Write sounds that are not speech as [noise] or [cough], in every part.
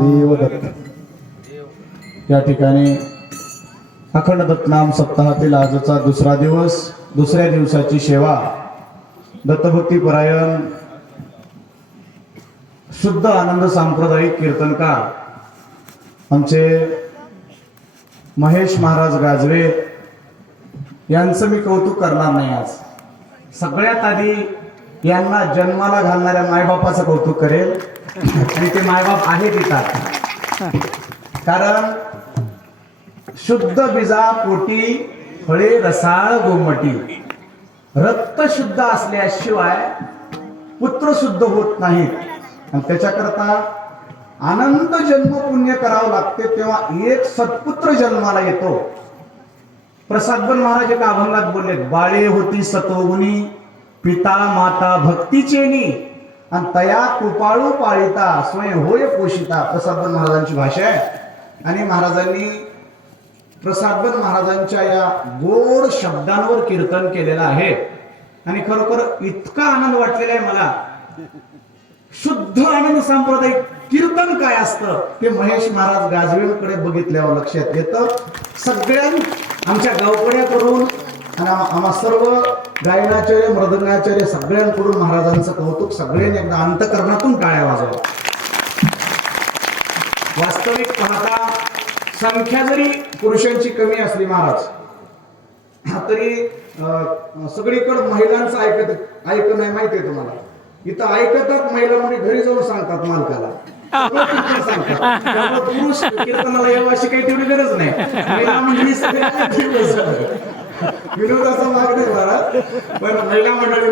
देवदत्त. या ठिकाणी अखंड दत्तनाम सप्ताहातील आजचा दुसरा दिवस दुसऱ्या दिवसाची सेवा. दत्तभक्ती परायण शुद्ध आनंद सांप्रदायिक कीर्तनकार आमचे महेश महाराज गाजवे यांचं मी कौतुक करणार नाही आज. सगळ्यात आधी यांना जन्माला घालणाऱ्या मायबापाचं कौतुक करेल. आणि ते मायबाप आहे देतात कारण शुद्ध बीजा पोटी फळे रसाळ गोमटी रक्त शुद्ध असल्याशिवाय पुत्र शुद्ध होत नाही आणि त्याच्याकरता आनंद जन्म पुण्य करावं लागते तेव्हा एक सत्पुत्र जन्माला येतो. प्रसादबन महाराज एका अभंगात बोलले बाळे होती सतोगुणी पिता माता भक्तीचेनी आणि तया कृपाळू पाळिता स्वयं होय पोषिता प्रसादबन महाराजांची भाषा आहे. आणि महाराजांनी प्रसादबन महाराजांच्या या गोड शब्दांवर कीर्तन केलेलं आहे. आणि खरोखर इतका आनंद वाटलेला आहे मला. शुद्ध आनंद सांप्रदायिक कीर्तन काय असतं ते महेश महाराज गाजवेकडे बघितल्यावर लक्षात येतं. सगळ्या आमच्या गावकड्याकडून आणि आम्हा आम्हा सर्व गायनाचार्य मृदंगाचार्य सगळ्यांकडून महाराजांचं कौतुक सगळ्यांनी एकदा अंतकरणातून टाळ्या वाजवा. वास्तविक पाहता संख्या जरी पुरुषांची कमी असली महाराज तरी सगळीकडे महिलांचं ऐकत ऐकत नाही माहितीये तुम्हाला. इथं ऐकतात महिला म्हणजे घरी जाऊन सांगतात मालकाला. सांगतात. पुरुष कीर्तनाला यावं अशी काही तेवढी गरज नाही. महिला म्हणजे विनोदाचा भाग नाही महाराज. पण महिला मंडळी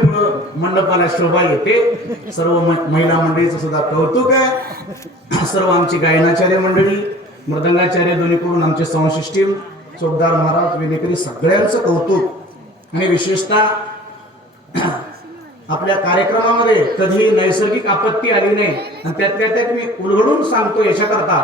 मंडपाला शोभा येते सर्व महिला मंडळीचं सुद्धा कौतुक आहे. सर्व आमची गायनाचार्य मंडळी मृदंगाचार्य दोन्हीकडून आमचे संशिष्टीम चोपदार महाराज विनेकरी सगळ्यांचं कौतुक. आणि विशेषतः आपल्या कार्यक्रमामध्ये कधी नैसर्गिक आपत्ती आली नाही. आणि त्यातल्या त्यात मी उलगडून सांगतो याच्याकरता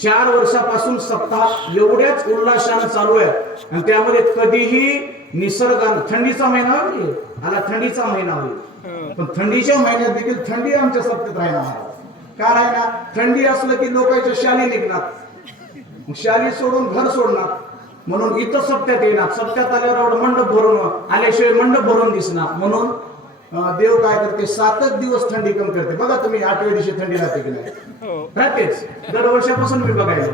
चार वर्षापासून सप्ताह एवढ्याच उल्हासानं चालू आहे. आणि त्यामध्ये कधीही निसर्ग थंडीचा महिना होईल. आला थंडीचा महिना होईल. पण थंडीच्या महिन्यात देखील थंडी आमच्या सप्तेत राहणार. का राहणार? थंडी असलं की लोकांच्या शाली निघणार. शाली सोडून घर सोडणार. म्हणून इथं सप्त्यात येणार. सप्त्यात आल्यावर एवढं मंडप भरून आल्याशिवाय मंडप भरून दिसणार. म्हणून देव काय करते? सातच दिवस थंडी कमी करते. बघा तुम्ही आठव्या दिवशी थंडी राहते की नाही. राहतेच दरवर्षापासून मी बघायला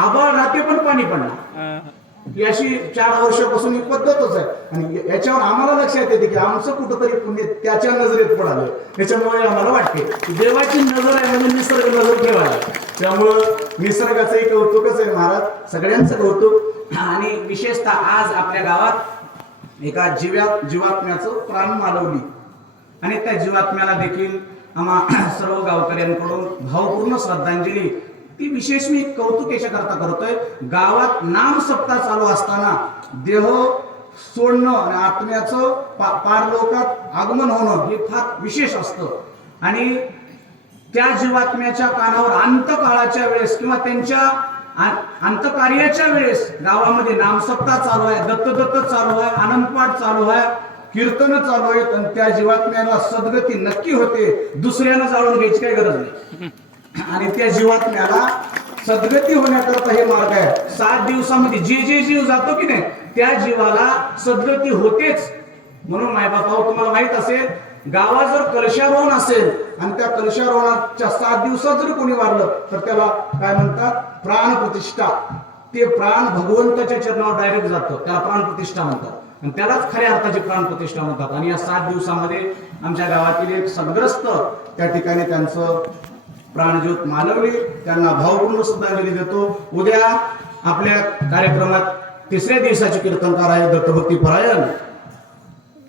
आभाळ राहते पण पाणी पडणार ही. अशी चार वर्षापासून ही पद्धतच आहे. आणि याच्यावर आम्हाला लक्षात येते की आमचं कुठंतरी पुण्य त्याच्या नजरेत पडालं. त्याच्यामुळे आम्हाला वाटते देवाची नजर आहे म्हणून निसर्ग नजर ठेवायला. त्यामुळं निसर्गाचंही कौतुकच आहे महाराज. सगळ्यांचं कौतुक. आणि विशेषतः आज आपल्या गावात एका जीव्या जीवात्म्याचं प्राण मालवली. आणि त्या जीवात्म्याला देखील आम्हा [clears throat] सर्व गावकऱ्यांकडून भावपूर्ण श्रद्धांजली. ती विशेष मी कौतुक याच्याकरता करतोय. गावात नाम सप्ताह चालू असताना देह सोडणं आणि आत्म्याचं पा- पारलोकात आगमन होणं हे फार विशेष असतं. आणि त्या जीवात्म्याच्या कानावर अंतकाळाच्या वेळेस किंवा त्यांच्या अंतकार्याच्या वेळेस गावामध्ये नामसप्ताह चालू आहे दत्तदत्त चालू आहे आनंदपाठ चालू आहे. कीर्तन चालू आहेत आणि त्या जीवात्म्याला सद्गती नक्की होते. दुसऱ्यानं जाळून घ्यायची काही गरज नाही. आणि त्या जीवात्म्याला सद्गती होण्याकरता हे मार्ग आहे. सात दिवसामध्ये जे जे जीव जातो की नाही त्या जीवाला सद्गती होतेच. म्हणून मायबापाव तुम्हाला माहीत असेल गावात जर कलशारोहण असेल आणि त्या कलशारोहणाच्या सात दिवसात जर कोणी वारलं तर त्याला काय म्हणतात? प्राण प्रतिष्ठा. ते प्राण भगवंताच्या चरणावर डायरेक्ट जातं. त्याला प्राण प्रतिष्ठा म्हणतात. आणि त्यालाच खऱ्या अर्थाची प्राण प्रतिष्ठा म्हणतात. आणि या सात दिवसामध्ये आमच्या गावातील एक सदग्रस्त त्या ठिकाणी त्यांचं प्राणज्योत मानवली त्यांना भावपूर्ण श्रद्धांजली देतो. उद्या आपल्या कार्यक्रमात तिसऱ्या दिवसाचे कीर्तनकार आहे दत्तभक्ती परायण.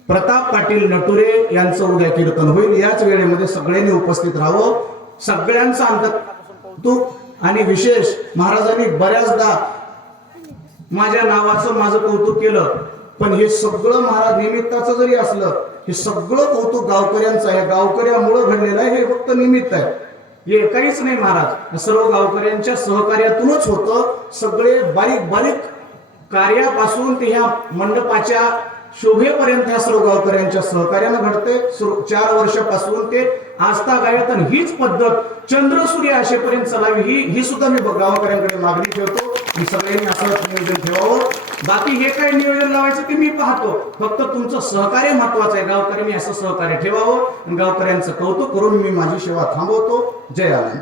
प्रताप पाटील नटुरे यांचं उद्या कीर्तन होईल. याच वेळेमध्ये सगळ्यांनी उपस्थित राहावं. सगळ्यांचा अंतक आणि विशेष महाराजांनी बऱ्याचदा माझ्या नावाचं माझं कौतुक केलं. पण हे सगळं महाराज निमित्ताचं जरी असलं हे सगळं कौतुक गावकऱ्यांचं आहे. गावकऱ्यामुळं घडलेलं आहे हे फक्त निमित्त आहे. हे काहीच नाही महाराज. सर्व गावकऱ्यांच्या सहकार्यातूनच होतं. सगळे बारीक बारीक कार्यापासून ते ह्या मंडपाच्या शोभेपर्यंत ह्या सर्व गावकऱ्यांच्या सहकार्यानं घडते चार वर्षापासून ते आस्था गायतन हीच पद्धत चंद्रसूर्य आशेपर्यंत चलावी ही ही सुद्धा मी गावकऱ्यांकडे मागणी ठेवतो. सगळ्यांनी असं नियोजन ठेवावं. बाकी हे काय नियोजन लावायचं ते मी पाहतो. फक्त तुमचं सहकार्य महत्वाचं आहे. गावकऱ्यांनी असं सहकार्य ठेवावं आणि गावकऱ्यांचं कौतुक करून मी माझी सेवा थांबवतो. जय आनंद.